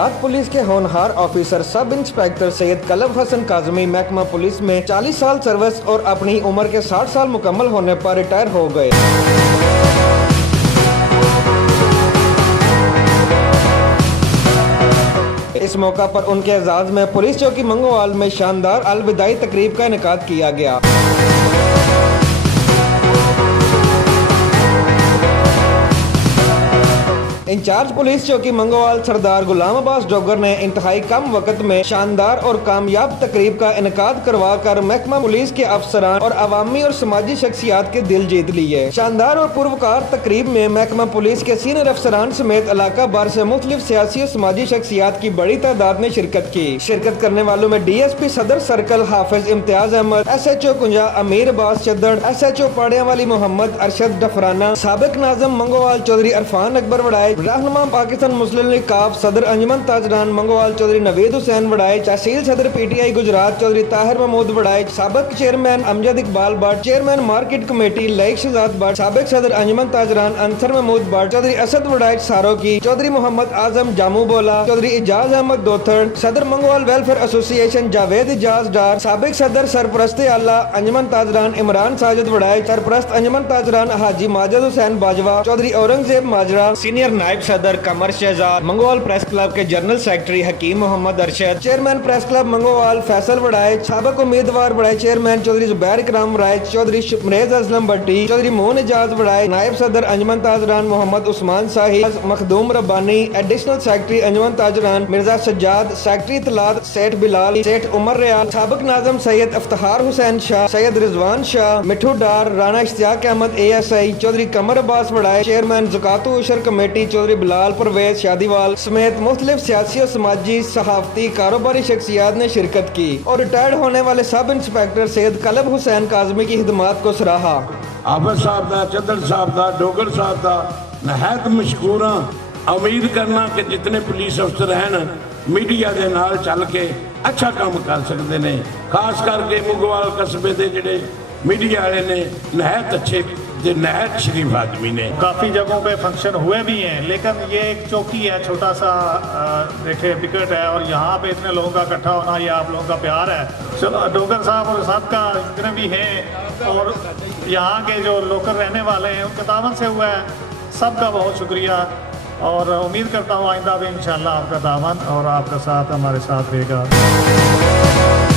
Gujarat police के होनहार officer sub inspector Syed Kalb Hasan Kazmi महकमा पुलिस में 40 साल सर्विस और अपनी उम्र के 60 साल मुकम्मल होने पर रिटायर हो गए। इस मौका पर उनके एजाज में पुलिस चौकी मंगोवाल में शानदार अलविदाई तकरीब का इनेकाद किया गया। इंचार्ज पुलिस चौकी मंगोवाल सरदार गुलाम अब्बास डोगर ने इंतहाई कम वक्त में शानदार और कामयाब तकरीब का इनेकाद करवा कर महकमा पुलिस के अफसरान और अवामी और समाजी शख्सियात के दिल जीत लिए। शानदार और पुरवकार तकरीब में महकमा पुलिस के सीनियर अफसरान समेत इलाका भर से मुख्तलिफ सियासी और समाजी शख्सियात की बड़ी तादाद ने शिरकत की। शिरकत करने वालों में DSP सदर सर्कल हाफिज इम्तियाज अहमद, SHO कुंजा अमीर अब्बास चद्दड़, SHO पाड़ियावाली मोहम्मद अरशद डफराना, साबिक नाज़िम मंगोवाल चौधरी इरफान अकबर वड़ाई, रहनुमा पाकिस्तान मुस्लिम लीग काफ सदर अंजुमन ताजरान मंगोवाल चौधरी नवीद हुसैन वड़ाई, तहसील सदर PTI गुजरात चौधरी ताहिर महमूद वड़ाई, साबिक chairman Amjad Iqbal Bhatt, chairman market committee लाइक शहजाद भट्ट, साबिक सदर अंजुमन ताजरान अंसर महमूद भट्ट, चौधरी असद वड़ाई सारोकी, चौधरी मोहम्मद आजम जामू बोला, चौधरी इजाज अहमद दोथड़, सदर मंगोवाल वेलफेयर एसोसिएशन जावेद इजाज डार, साबिक सदर सरपरस्ते आला अंजुमन ताजरान इमरान साजिद वड़ाई, सरपरस्त अंजुमन ताजरान हाजी माजिद हुसैन बाजवा, चौधरी औरंगजेब माजरा, सीनियर नायब सदर कमर शहजाद, मंगोवाल प्रेस क्लब के general secretary Hakeem Mohammad Arshad, chairman press club Mangowal Faisal वड़ाई, साबिक उम्मीदवार वड़ाई चेयरमैन चौधरी जुबैर इकराम वड़ाई, चौधरी शुमरेज असलम भट्टी, चौधरी मोहन इजाज वड़ाई, नायब सदर अंजुमन ताजरान मोहम्मद उस्मान साहिब, मखदूम रब्बानी, एडिशनल सेक्रेटरी अंजुमन ताजरान मिर्जा सज्जाद, सेक्रेटरी इत्तलात सेठ बिलाल, सेठ उमर रियाल, साबिक नाज़िम सैयद इफ्तिखार हुसैन शाह, सैयद रिजवान शाह, मिठू डार, राना इश्तियाक अहमद ASI, चौधरी कमर अब्बास वड़ाई, चेयरमैन ज़कातो उशर कमेटी चौधरी बिलाल परवेज शादीवाल समेत मुख्तलिफ सियासी और समाजी सहाफती कारोबारी शख्सियात ने शिरकत की और रिटायर्ड होने वाले सब इंस्पेक्टर सैयद कलब हुसैन काजमी की खिदमात को सराहा। आफत साहब का, चद्दड़ साहब का, डोगर साहब का नहायत मशकूर हाँ। उम्मीद करना कि जितने पुलिस अफसर हैं मीडिया के नाल चल के अच्छा काम कर सकते हैं। खास करके मुगवाल कस्बे के जोड़े मीडिया वाले ने नहायत अच्छे नहायत शरीफ आदमी ने। काफ़ी जगहों पे फंक्शन हुए भी हैं, लेकिन ये एक चौकी है, छोटा सा देखे विकेट है और यहाँ पे इतने लोगों का इकट्ठा होना ये आप लोगों का प्यार है। चलो डोगर साहब और सबका जितने भी हैं और यहाँ के जो लोकल रहने वाले हैं उनके दामन से हुआ है, सबका बहुत शुक्रिया और उम्मीद करता हूँ आइंदा भी इंशाल्लाह आपका दामन और आपका साथ हमारे साथ रहेगा।